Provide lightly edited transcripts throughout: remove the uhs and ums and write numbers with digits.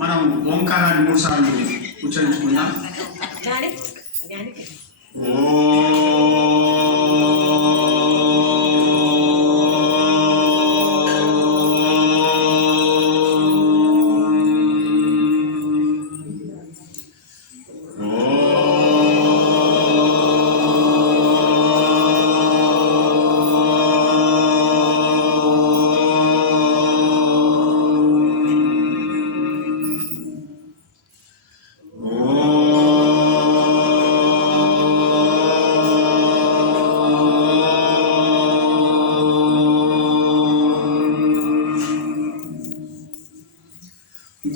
మనం ఓంకారాన్ని 3 సార్లు ఉచ్చరించుకుందాం.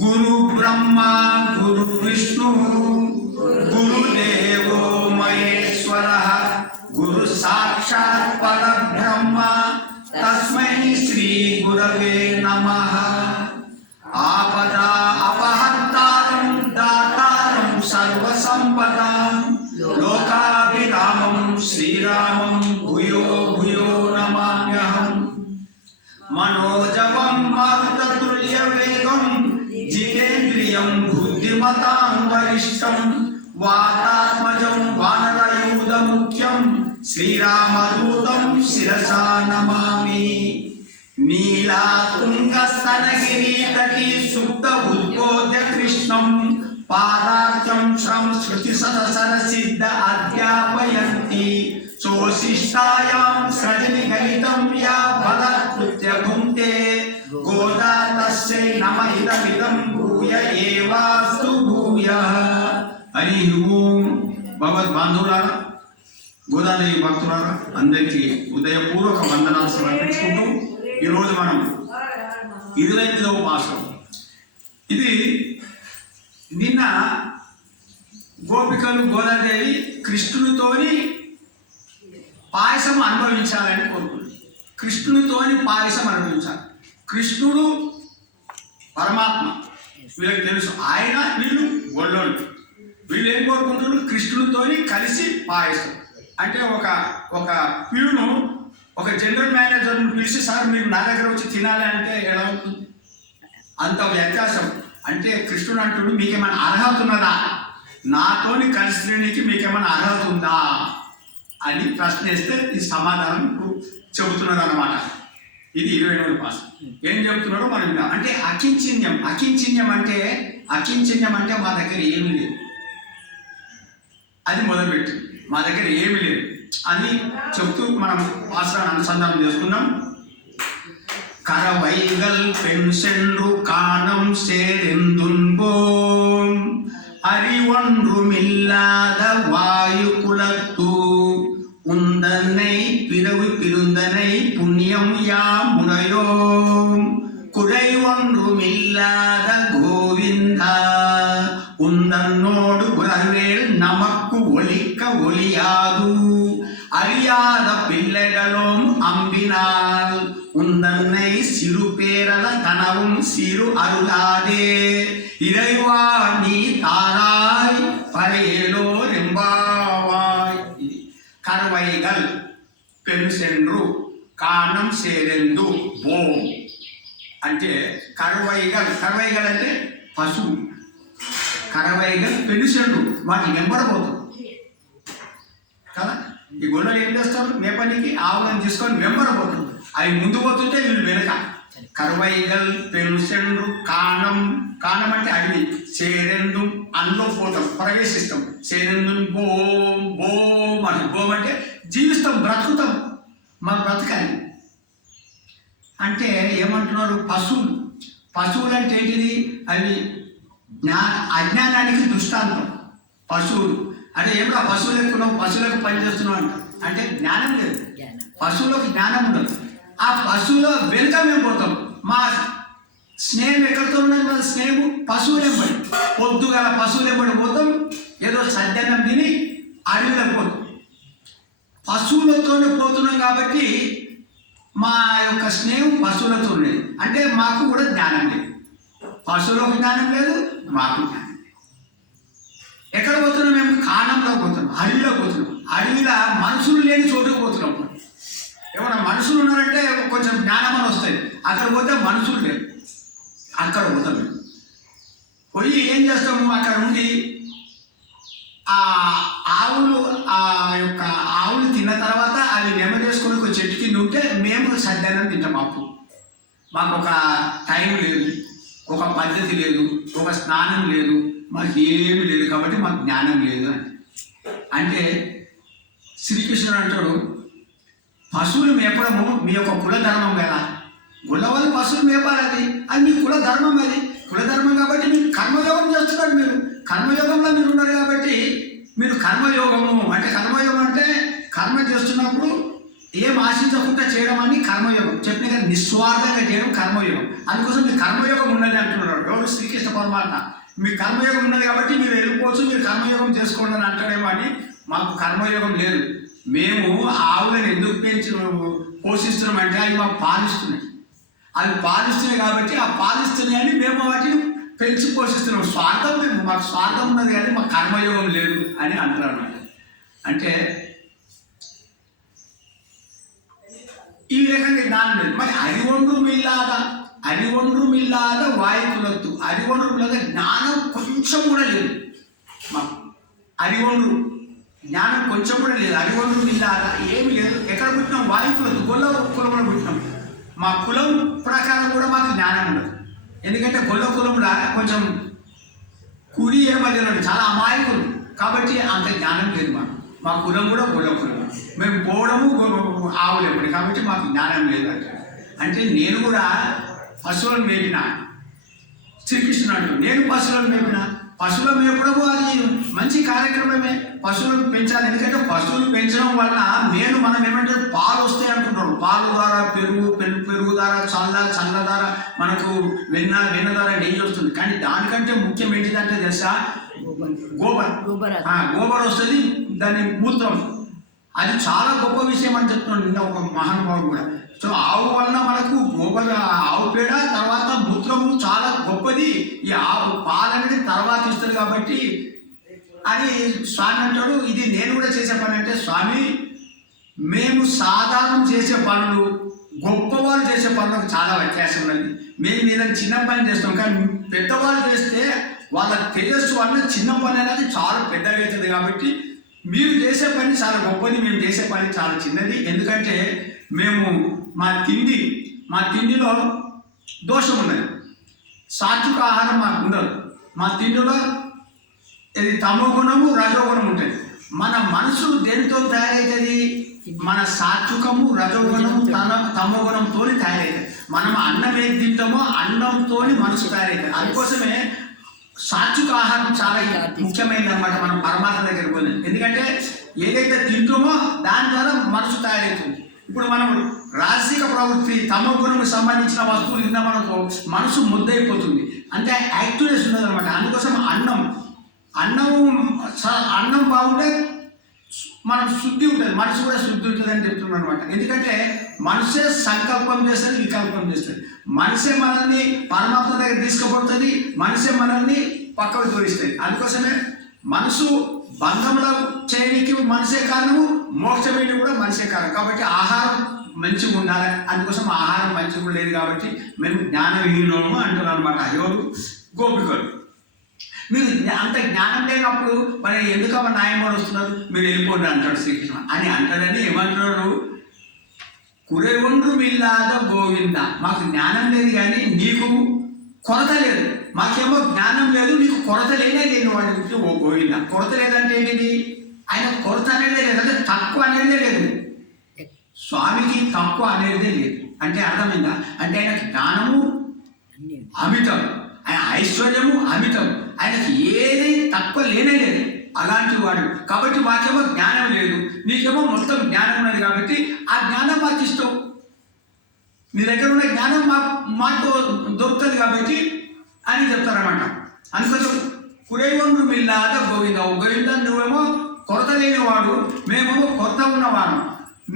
गुरु ब्रह्मा गुरु विष्णु गुरुदेवो महेश्वरः गुरु साक्षात् परब्रह्म तस्मै श्री गुरवे नमः. आपदा अपहर्तारं दातारं सर्वसम्पदां लोकाभिरामं श्रीरामं भूयो भूयो नमाम्यहम्. मनोजवं मारुततुल्यवेगं जितेन्द्रियं बुद्धिमतां वरिष्ठं वातात्मजं वानरयूथमुख्यं श्रीरामदूतं शिरसा नमामि. नीलातुङ्गस्तनगिरितटी सुप्त उद्बोध्य कृष्णं पादार्चं श्रम श्रुतिसहस्रसिद्ध अध्यापयन्ति. सोशिष्टायां सृजनिगलितं या बलकृत्य भुङ्क्ते गोदा तस्यै नमः इदमिदं भूय एवास्तु भूयः. हरि ओम. భగవద్బాంధవులారా, గోదాదేవి భక్తులారా, అందరికీ ఉదయపూర్వక వందనాలు సమర్పించుకుంటూ ఈరోజు మనం 28వ మాసం. ఇది నిన్న గోపికలు గోదాదేవి కృష్ణునితోని పాయసం అనుభవించాలని కోరుకున్నాడు. కృష్ణునితోని పాయసం అనుభవించాలి. కృష్ణుడు పరమాత్మ, వీళ్ళకి తెలుసు. ఆయన వీళ్ళు గొల్లోళ్ళు. వీళ్ళు ఏం కోరుకుంటున్నారు? కృష్ణునితోని కలిసి పాయసం. అంటే ఒక ప్యూను ఒక జనరల్ మేనేజర్ని పిలిచి, సార్ మీరు నా దగ్గర వచ్చి తినాలి అంటే ఎలా ఉంటుంది? అంత వ్యత్యాసం. అంటే కృష్ణుడు అంటుడు, మీకేమైనా అర్హత ఉన్నదా? నాతోని కలిసి తినడానికి మీకేమైనా అర్హత ఉందా అని ప్రశ్నిస్తే ఈ సమాధానం చెబుతున్నారు అన్నమాట. ఇది 28వ మాసం. ఏం చెబుతున్నారో మనం విన్నాం. అంటే అకించిన్యం. అకించిన్యం అంటే మా దగ్గర ఏమి లేదు, అది మొదలుపెట్టి మా దగ్గర ఏమి లేదు అని చెప్తూ మనం పాత్రను అనుసంధానం చేసుకున్నాం. కరవైగల్ పెన్సెండ్రు కాణం సేరెందున్బోం அறிவொன்றுமில்லாத வாயு குலத்து உந்தன்னை பிறவு பிருந்தனை புண்ணியம் யாமுனையோம் குறை ஒன்றுமில்லாத கோவிந்தா உந்தன்னோடு உறவேல் நமக்கு ஒலிக்க ஒளியாது அறியாத பிள்ளைகளும் அம்பினால் உந்தன்னை சிறு பேரத கனவும் சிறு அருளாதே இறைவா நீ தாராய் பரையேலோ ரெம்பாவாய். ఇది కరవైగల్ పెన్సెండ్రు కాణం సేరెందు బోం అంటే కరవైగల్ అంటే పశువు. కరవైగల్ పెన్సెండ్రు వాటి వెంబడబోతుంది కదా. ఈ గొల్లలు ఏం చేస్తారు? మేపనికి ఆవులను తీసుకొని వెంబడబోతుంది. అవి ముందు పోతుంటే వీళ్ళు వెనక. కరవైగల్ పెన్సెండ్రు కాణం అంటే అడవి. సేరెందు అందులో పోతాం, ప్రవేశిస్తాం. సేరెందు బోం బోం అని. బోం అంటే జీవిస్తాం, బ్రతుకుతాం, మాకు బ్రతకాలి అంటే ఏమంటున్నారు? పశువులు అంటే ఏంటిది? అవి అజ్ఞానానికి దృష్టాంతం. పశువులు అంటే ఏమిటో పశువులు ఎక్కున్నావు, పశువులకు పనిచేస్తున్నావు అంటే జ్ఞానం లేదు. పశువులకు జ్ఞానం ఉండదు. ఆ పశువుల వెనుక మేము పోతాం. మా స్నేహం ఎక్కడితో ఉన్నది? మన స్నేహం పశువులెంబడి. పొద్దుగల పశువులెంబడి పోతాం. ఏదో సద్యన్నం తిని అడవిలో పోతాం. పశువులతోనే పోతున్నాం కాబట్టి మా యొక్క స్నేహం పశువులతో ఉండేది. అంటే మాకు కూడా జ్ఞానం లేదు. పశువులకు జ్ఞానం లేదు, మాకు జ్ఞానం లేదు. ఎక్కడ పోతున్నాం? మేము కాణంలో పోతున్నాం, అడవిలో పోతున్నాం. అడవిలో మనుషులు లేని చోటుకు పోతున్నాం. ఏమన్నా మనుషులు ఉన్నారంటే కొంచెం జ్ఞానం అని వస్తుంది. అక్కడ పోతే మనుషులు లేరు, అక్కడ పోతాం. పోయి ఏం చేస్తాము, అక్కడ ఉండి ఆ ఆవులు ఆవులు తిన్న తర్వాత అవి నెమ్మదేసుకొని ఒక చెట్టు కింద ఉంటే మేము సద్దానం తింటాం. మాకు ఒక టైం లేదు, ఒక పద్ధతి లేదు, ఒక స్నానం లేదు, మాకు ఏమి లేదు, కాబట్టి మాకు జ్ఞానం లేదు అంటే శ్రీకృష్ణుడు అంటాడు, పశువులు మేపడము మీ యొక్క కులధర్మం కదా. గుళ్ళవాళ్ళు పశువులు మేపాలి, అది మీ కులధర్మం. అది కులధర్మం కాబట్టి మీరు కర్మయోగం చేస్తున్నారు. మీరు కర్మయోగంలో మీరు ఉన్నారు కాబట్టి మీరు కర్మయోగము అంటే కర్మ చేస్తున్నప్పుడు ఏం ఆశించకుండా చేయడం అని కర్మయోగం చెప్పిన కదా. నిస్వార్థంగా చేయడం కర్మయోగం. అందుకోసం మీ కర్మయోగం ఉన్నది అంటున్నాడు ఎవరు? శ్రీకృష్ణ పరమాత్మ. మీ కర్మయోగం ఉన్నది కాబట్టి మీరు వెళ్ళిపోవచ్చు, మీరు కర్మయోగం చేసుకోండి అని అంటాడేమో అని. మాకు కర్మయోగం లేదు. మేము ఆవులను ఎందుకు పోషిస్తున్నామంటే అవి మాకు పాలిస్తున్నాయి. అవి పాలిస్తున్నాయి కాబట్టి ఆ పాలిస్తున్నాయి అని మేము వాటిని పెంచి పోషిస్తున్నాం. స్వార్థం మాకు స్వార్థం ఉన్నది కానీ మాకు కర్మయోగం లేదు అని అంటారు అన్నమాట. అంటే ఈ రకంగా జ్ఞానం లేదు. మరి అరివొండ్రుమిల్లాద వాయుకులొద్దు. అరివొండ్రుమిల్లాద జ్ఞానం కొంచెం కూడా లేదు మాకు. జ్ఞానం కొంచెం కూడా లేదు. అరివొండ్రుమిల్లాద ఏమి లేదు. ఎక్కడ పుట్టినాం? వాయుకులొద్దు, గొల్ల కులంలో పుట్టినాం. మా కులం ప్రకారం కూడా మాకు జ్ఞానం ఉండదు. ఎందుకంటే గొల్ల కులంలో కొంచెం కుడి ఏమలేరు, చాలా అమాయకులు కాబట్టి అంత జ్ఞానం లేదు మాకు. మా కులం కూడా గొల్ల కులం. మేము పోవడము ఆవులేపడి కాబట్టి మాకు జ్ఞానం లేదు అంటే నేను కూడా పశువులను మేపిన. శ్రీకృష్ణుడు నేను పశువులను మేపిన. పశువులు మేపడము అది మంచి కార్యక్రమమే. పశువులను పెంచాలి. ఎందుకంటే పశువులు పెంచడం వల్ల మనం ఏమంటే పాలు వస్తాయి అనుకుంటాం. పాలు ద్వారా పెరుగు ద్వారా చల్ల ద్వారా మనకు వెన్న ద్వారా నెయ్యి వస్తుంది. కానీ దానికంటే ముఖ్యం ఏంటిదంటే తెలుసా? గోబర్ వస్తుంది, దాని మూత్రం. అది చాలా గొప్ప విషయం అని చెప్తున్నాడు నిన్న ఒక మహానుభావుడు కూడా. సో ఆవు వలన మనకు ఆవు పేడ తర్వాత మూత్రము చాలా గొప్పది. ఈ ఆవు పాలు అనేది తర్వాత ఇస్తుంది కాబట్టి అని స్వామి అంటాడు. ఇది నేను కూడా చేసే పని అంటే, స్వామి మేము సాధారణం చేసే పనులు గొప్పవాళ్ళు చేసే పనులకు చాలా వ్యత్యాసం ఉన్నది. మేము ఏదైనా చిన్న పని చేస్తాం, కానీ పెద్దవాళ్ళు చేస్తే వాళ్ళ తేజస్సు వల్ల చిన్న పని అనేది చాలా పెద్దగా అవుతుంది. కాబట్టి మీరు చేసే పని చాలా గొప్పది, మేము చేసే పని చాలా చిన్నది. ఎందుకంటే మేము మా తిండిలో దోషం ఉన్నది. సాత్విక ఆహారం మాకు ఉండదు. మా తిండిలో ఇది తమో గుణము రజోగుణం ఉంటుంది. మన మనసు దేనితో తయారవుతుంది? మన సాత్వికము రజోగుణము తమో గుణంతో తయారవుతుంది. మనం అన్నం ఏది తింటామో అన్నంతో మనసు తయారవుతుంది. అందుకోసమే సాత్విక ఆహారం చాలా ముఖ్యమైనది అనమాట. మనం పరమాత్మ దగ్గరికి పోలేదు. ఎందుకంటే ఏదైతే తింటామో దాని ద్వారా మనసు తయారవుతుంది. ఇప్పుడు మనం రాజసిక ప్రవృత్తి తమో గుణకు సంబంధించిన వస్తువులు తిన్నామనుకో మనసు ముద్దయిపోతుంది. అంటే యాక్టివ్నెస్ ఉన్నది అనమాట. అందుకోసం అన్నం బాగుంటే మనం శుద్ధి ఉంటుంది, మనసు కూడా శుద్ధి ఉంటుంది అని చెప్తున్నాను అనమాట. ఎందుకంటే మనసే సంకల్పం చేస్తుంది, వికల్పం చేస్తుంది. మనసే మనల్ని పరమాత్మ దగ్గర తీసుకుపోతుంది, మనసే మనల్ని పక్కకు తోరిస్తుంది. అందుకోసమే మనసు బంధంలో చేయడానికి మనసే కారణము, మోక్షమేటి కూడా మనసే కారణం. కాబట్టి ఆహారం మంచిగా ఉండాలి. అందుకోసం ఆహారం మంచిగా లేదు కాబట్టి మేము జ్ఞానవిహీనము అంటున్నాం అనమాట. ఎవరు? గోపికలు. మీరు అంత జ్ఞానం లేనప్పుడు మరి ఎందుకమ్మా న్యాయమని వస్తున్నారు, మీరు వెళ్ళిపోండి అంటాడు శ్రీకృష్ణ అని అంటాడని. ఏమంటున్నాడు? కురెవొండ్రుమిల్లాద గోవింద. మాకు జ్ఞానం లేదు కానీ నీకు కొరత లేదు. మాకేమో జ్ఞానం లేదు, నీకు కొరత లేనే లేదు. వాడి గురించి ఓ గోవింద. కొరత లేదంటే ఏంటిది? ఆయన కొరత అనేదే లేదు, అంటే తక్కువ అనేదే లేదు. స్వామికి తక్కువ అనేదే లేదు. అంటే అర్థమైందా? అంటే ఆయనకి జ్ఞానము అమితం, ఆయన ఐశ్వర్యము అమితం, ఆయనకి ఏది తక్కువ లేనే లేదు. అలాంటి వాడు కాబట్టి మాకేమో జ్ఞానం లేదు, నీకేమో మొత్తం జ్ఞానం ఉన్నది. కాబట్టి ఆ జ్ఞానం మాకు ఇష్టం. నీ దగ్గర ఉన్న జ్ఞానం మాకు దొరుకుతుంది కాబట్టి అని చెప్తారన్నమాట. అందుకోసం కురెవొండ్రుమిల్లాద గోవింద. గోవింద నువ్వేమో కొరత లేనివాడు, మేమేమో కొరత ఉన్నవాడు.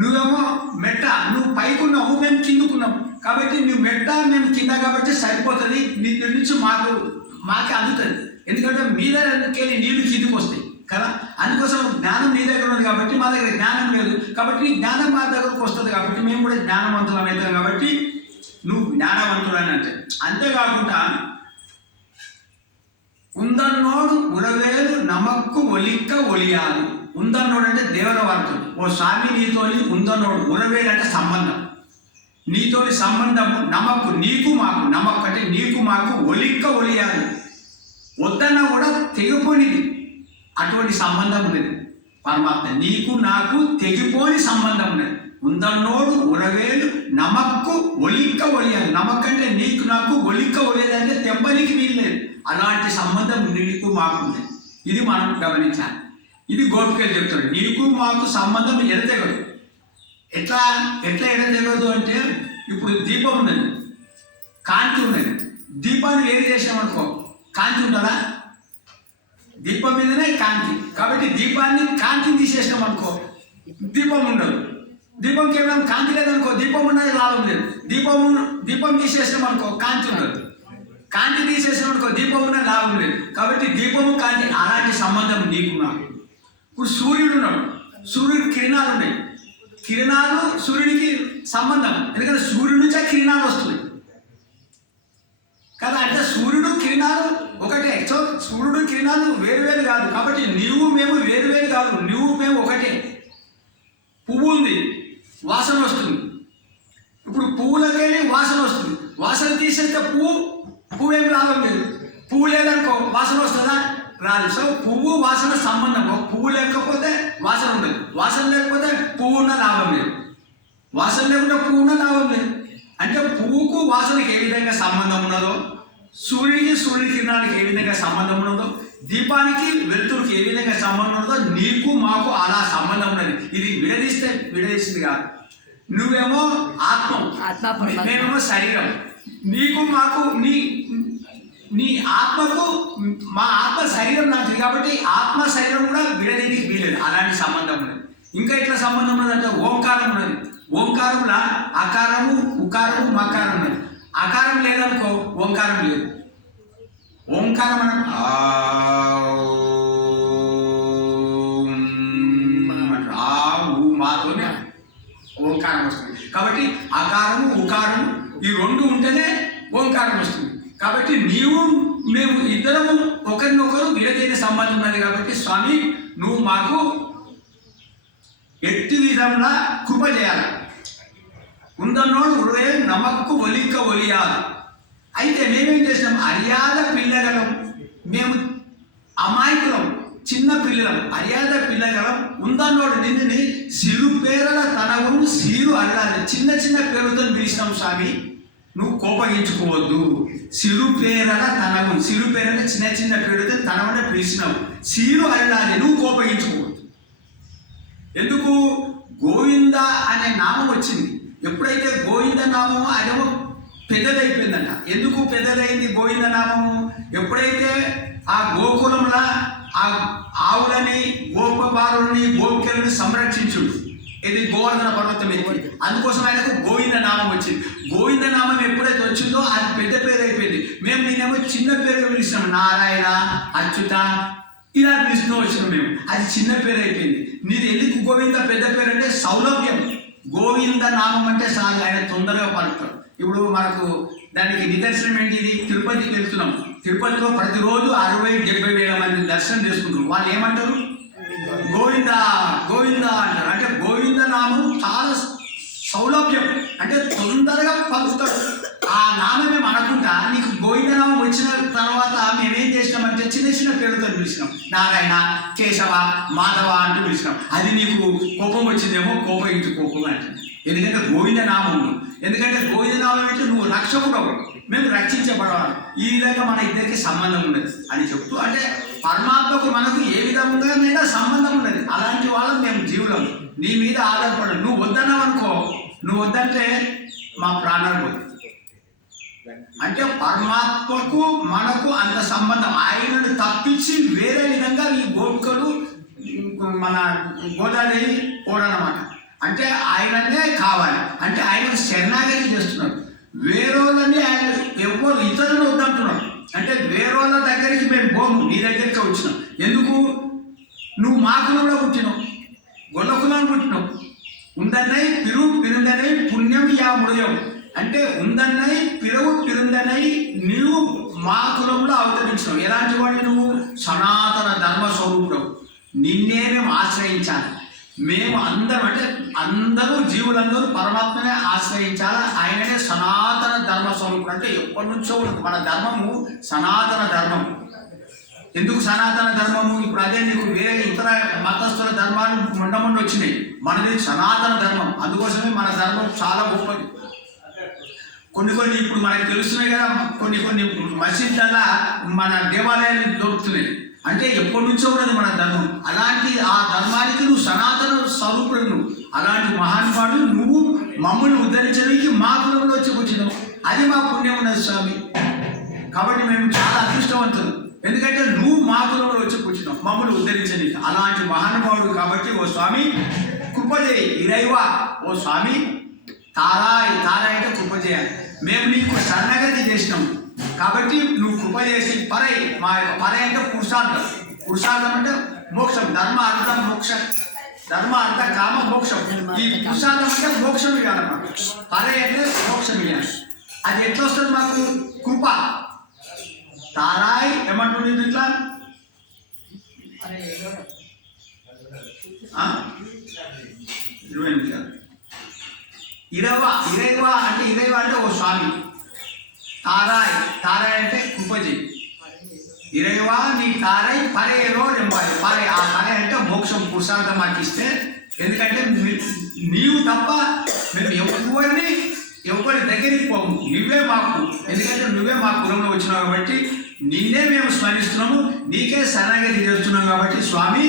నువ్వేమో మెట్ట, నువ్వు పైకున్నావు, మేము కిందుకున్నాం. కాబట్టి నువ్వు మెట్ట, మేము కింద కాబట్టి సరిపోతుంది. నీ నుంచి మాకే అందుతుంది. ఎందుకంటే మీ దగ్గరకెళ్ళి నీళ్లు కిందికి వస్తాయి కదా. అందుకోసం జ్ఞానం నీ దగ్గర ఉంది కాబట్టి మా దగ్గర జ్ఞానం లేదు. కాబట్టి నీ జ్ఞానం మా దగ్గరకు వస్తుంది కాబట్టి మేము కూడా జ్ఞానవంతులం అవుతాం. కాబట్టి నువ్వు జ్ఞానవంతుడు అని అంటే. అంతేకాకుండా ఉందన్నోడు ఉరవేలు నమక్కు ఒలిక్క ఒలియాలు. ఉందన్నోడు అంటే దేవుని వార్త. ఓ స్వామి నీతోని ఉందన్నోడు, ఉరవేలు అంటే సంబంధం, నీతోని సంబంధము, నమక్కు నీకు మాకు, నమక్కు అంటే నీకు మాకు, ఒలిక్క ఒలియాలు వద్దన్నా కూడా తెగిపోనిది అటువంటి సంబంధం ఉన్నది పరమాత్మ. నీకు నాకు తెగిపోని సంబంధం ఉన్నది. ఉందన్నోడు ఉరవేలు నమక్కు ఒలిక్క ఒలియాలి. నమక్ అంటే నీకు నాకు, ఒలిక్క ఒలియాలి అంటే తెంపనికి వీల్లేదు. అలాంటి సంబంధం నీకు మాకు ఉంది. ఇది మనం గమనించాలి. ఇది గోపికలు చెప్తాడు. నీకు మాకు సంబంధం ఎడతెగదు. ఎట్లా ఎడతెగదు అంటే, ఇప్పుడు దీపం ఉన్నది, కాంతి ఉన్నది. దీపాన్ని వేరు చేసామనుకో కాంతి ఉంటుందా? దీపం మీదనే కాంతి. కాబట్టి దీపాన్ని కాంతిని తీసేసినాం అనుకో దీపం ఉండదు. దీపం కేవలం కాంతి లేదనుకో దీపం ఉన్నది, లాభం లేదు. దీపం తీసేసినాం అనుకో కాంతి ఉండదు. కాంతి తీసేసినాం అనుకో దీపం ఉన్నది, లాభం లేదు. కాబట్టి దీపము కాంతి అలాంటి సంబంధం నీకు నాకు. ఇప్పుడు సూర్యుడు ఉన్నాడు, సూర్యుడు కిరణాలు ఉన్నాయి. కిరణాలు సూర్యుడికి సంబంధం, ఎందుకంటే సూర్యుడి నుంచే కిరణాలు వస్తున్నాయి కదా. అంటే సూర్యుడు కిరణాలు ఒకటే. సో సూర్యుడు కిరణాలు వేరువేరు కాదు. కాబట్టి నీవు మేము వేరువేరు కాదు, నువ్వు మేము ఒకటే. పువ్వు ఉంది, వాసన వస్తుంది. ఇప్పుడు పువ్వులకెళ్ళి వాసన వస్తుంది. వాసన తీసేస్తే పువ్వు ఏం లాభం లేదు. పువ్వు లేదనుకో వాసన వస్తుందా? రాదు. సో పువ్వు వాసన సంబంధం. పువ్వు లేకపోతే వాసన ఉండదు, వాసన లేకపోతే పువ్వు ఉన్న లాభం లేదు, వాసన లేకుండా పువ్వు ఉన్న లాభం లేదు. అంటే పువ్వుకు వాసనకి ఏ విధంగా సంబంధం ఉన్నదో, సూర్యుడి కిరణానికి ఏ విధంగా సంబంధం ఉన్నదో, దీపానికి వెలుతురుకి ఏ విధంగా సంబంధం ఉన్నదో నీకు మాకు అలా సంబంధం ఉన్నది. ఇది విడదీసింది కాదు. నువ్వేమో ఆత్మ, మేమేమో శరీరం. నీకు మాకు నీ ఆత్మకు మా ఆత్మ శరీరం లాంటిది. కాబట్టి ఆత్మ శరీరం కూడా విడదీనికి వీలేదు. అలాంటి సంబంధం ఉన్నది. ఇంకా ఇట్లా సంబంధం ఉన్నదంటే ఓంకారం ఉన్నది. ఓంకారంలో అకారము ఉకారము మకారం ఉన్నది. అకారం లేదనుకో ఓంకారం లేదు. ఓంకారం అంటే మాతోనే ఓంకారం వస్తుంది. కాబట్టి అకారము ఉకారము ఈ రెండు ఉంటేనే ఓంకారం వస్తుంది. కాబట్టి నీవు మేము ఇద్దరము ఒకరినొకరు విడదీయని సంబంధం ఉన్నది. కాబట్టి స్వామి నువ్వు మాకు ఎట్టి విధంగా కృప చేయాలి. ఉందన్నోడు హృదయం నమక్కు ఒలిక్క ఒలియాలి. అయితే మేమేం చేసినాం? అర్యాద పిల్లగలం, మేము అమాయకులం, చిన్న పిల్లలం, అర్యాద పిల్లగలం. ఉందన్నోడు నిన్నుని సిరు పేరల తనవును సీరు అల్లాలి. చిన్న చిన్న పేరుతో పిలిచినాం స్వామి, నువ్వు కోపగించుకోవద్దు. సిరు పేరల తనవు, సిరు పేరల చిన్న చిన్న పేరుతో తనవునే పిలిచినావు. సీరు అల్లాలి, నువ్వు కోపగించుకోవద్దు. ఎందుకు? గోవింద అనే నామం వచ్చింది. ఎప్పుడైతే గోవింద నామము అదేమో పెద్దదైపోయిందంట. ఎందుకు పెద్దదైంది గోవింద నామము? ఎప్పుడైతే ఆ గోకులంలో ఆ ఆవులని, గోపబాలుని, గోపికలను సంరక్షించుడు, ఇది గోవర్ధన పర్వతం ఎక్కి, అందుకోసం ఆయనకు గోవింద నామం వచ్చింది. గోవింద నామం ఎప్పుడైతే వచ్చిందో అది పెద్ద పేరు అయిపోయింది. మేము నేనేమో చిన్న పేరు పిలిచినాం, నారాయణ, అచ్యుత ఇలా పిలుస్తూ వచ్చినాం మేము. అది చిన్న పేరు అయిపోయింది. నీది ఎందుకు గోవింద పెద్ద పేరు అంటే సౌలభ్యం. గోవింద నామం అంటే చాలు, ఆయన తొందరగా పలుకుతాడు. ఇప్పుడు మనకు దానికి నిదర్శనం ఏంటి? ఇది తిరుపతికి వెళ్తున్నాం. తిరుపతిలో ప్రతిరోజు 60-70 వేల మంది దర్శనం చేసుకుంటారు. వాళ్ళు ఏమంటారు? గోవింద గోవింద అంటారు. అంటే గోవింద నామం చాలా సౌలభ్యం, అంటే తొందరగా పలుకుతాడు. ఆ నామమే మనకుంటా నీకు గోవింద నామం వచ్చిన తర్వాత మేమేం చేసినామంటే చిన్న చిన్న పేరుతో పిలిచినాం. నారాయణ, కేశవ, మాధవ అంటూ పిలిచినాం. అది నీకు కోపం వచ్చిందేమో, కోపం అంటే. ఎందుకంటే గోవింద నామం, ఎందుకంటే గోవింద నామం అంటే నువ్వు రక్షకుడు, మేము రక్షించబడవాలి. ఈ విధంగా మన ఇద్దరికి సంబంధం ఉండదు అని చెప్తూ, అంటే పరమాత్మకు మనకు ఏ విధంగా సంబంధం ఉండదు. అలాంటి వాళ్ళం మేము జీవులం, నీ మీద ఆధారపడదు. నువ్వు వద్దన్నావు అనుకో, నువ్వు వద్దంటే మా ప్రాణాలు పోతుంది. అంటే పరమాత్మకు మనకు అంత సంబంధం. ఆయనను తప్పించి వేరే విధంగా ఈ గోపికలు మన గోదాదేవి పోరన్నమాట. అంటే ఆయననే కావాలి, అంటే ఆయనకు శరణాగతి చేస్తున్నాడు. వేరేళ్ళని ఆయన ఎవరు ఇతరులు వద్దంటున్నాడు. అంటే వేరేళ్ళ దగ్గరికి మేము పోము, నీ దగ్గరికి వచ్చినాం. ఎందుకు? నువ్వు మా కులంలో పుట్టినావు, గొల్ల కులం పుట్టినావు. ఉందన్నై పిరుందనై పుణ్యం యా ముడయం. అంటే ఉందన్నై పిరుందనై నీవు మా కులంలో అవతరించినావు. ఎలాంటి వాడివి నువ్వు? సనాతన ధర్మ స్వరూపుడు. నిన్నే మేము ఆశ్రయించాలి. మేము అందరం అంటే అందరూ జీవులందరూ పరమాత్మనే ఆశ్రయించాలి. ఆయననే సనాతన ధర్మ స్వరూపుడు. అంటే ఎప్పటి నుంచో ఉన్నది మన ధర్మము సనాతన ధర్మము. ఎందుకు సనాతన ధర్మము? ఇప్పుడు అదే నీకు వేరే ఇతర మతస్థుల ధర్మాలు మొండ వచ్చినాయి. మనది సనాతన ధర్మం. అందుకోసమే మన ధర్మం చాలా గొప్పది. కొన్ని ఇప్పుడు మనకు తెలుస్తున్నాయి కదా, కొన్ని మసీదులలో మన దేవాలయాలు దొరుకుతున్నాయి. అంటే ఎప్పటి నుంచో ఉన్నది మన ధర్మం. అలాంటి ఆ ధర్మానికి నువ్వు సనాతన స్వరూపుడు. నువ్వు అలాంటి మహానుభావుడు. నువ్వు మమ్మల్ని ఉద్ధరించడానికి మా కులంలో వచ్చి కూర్చున్నావు. అది మా పుణ్యం ఉన్నది స్వామి. కాబట్టి మేము చాలా అదృష్టవంతులు. ఎందుకంటే నువ్వు మా కులంలో వచ్చి కూర్చున్నావు మమ్మల్ని ఉద్ధరించడానికి. అలాంటి మహానుభావుడు కాబట్టి ఓ స్వామి కృప చేయి. ఇరైవా ఓ స్వామి, తారాయి అంటే కృప చేయాలి. మేము నీకు శరణగతి చేసినాము కాబట్టి నువ్వు కృప చేసి పరై. మా యొక్క పరై అంటే పురుషార్థం. పురుషార్థం అంటే మోక్షం. ధర్మ అర్థ మోక్ష, ధర్మ అర్థ కామ మోక్షం. ఈ పురుషార్థం అంటే మోక్షం ఇవ్వాలమ్మా. పరై అంటే మోక్షం ఇవ్వాలి. అది ఎట్లా వస్తుంది మాకు? కృప. తారాయి ఏమంటుంది ఇట్లా? ఇరవా అంటే ఓ స్వామి. తారాయ్ అంటే కృపజీ. ఇరవా నీ తారాయ్ పరేలో రెంబాలి. పరే ఆ పరే అంటే మోక్షం, పురుషార్థం మాకు ఇస్తే. ఎందుకంటే నీవు తప్ప మేము ఎవరి దగ్గరికి పోము. నువ్వే మాకు. ఎందుకంటే నువ్వే మా కులంలో వచ్చినావు కాబట్టి నిన్నే మేము స్మరిస్తున్నాము. నీకే శరణగతి చేస్తున్నాం కాబట్టి స్వామి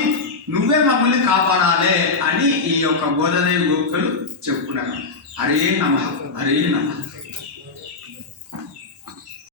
నువ్వే మమ్మల్ని కాపాడాలి అని ఈ యొక్క గోదాదేవి గోపికలు చెప్పుకున్నాను. హరే నమః, హరే నమః.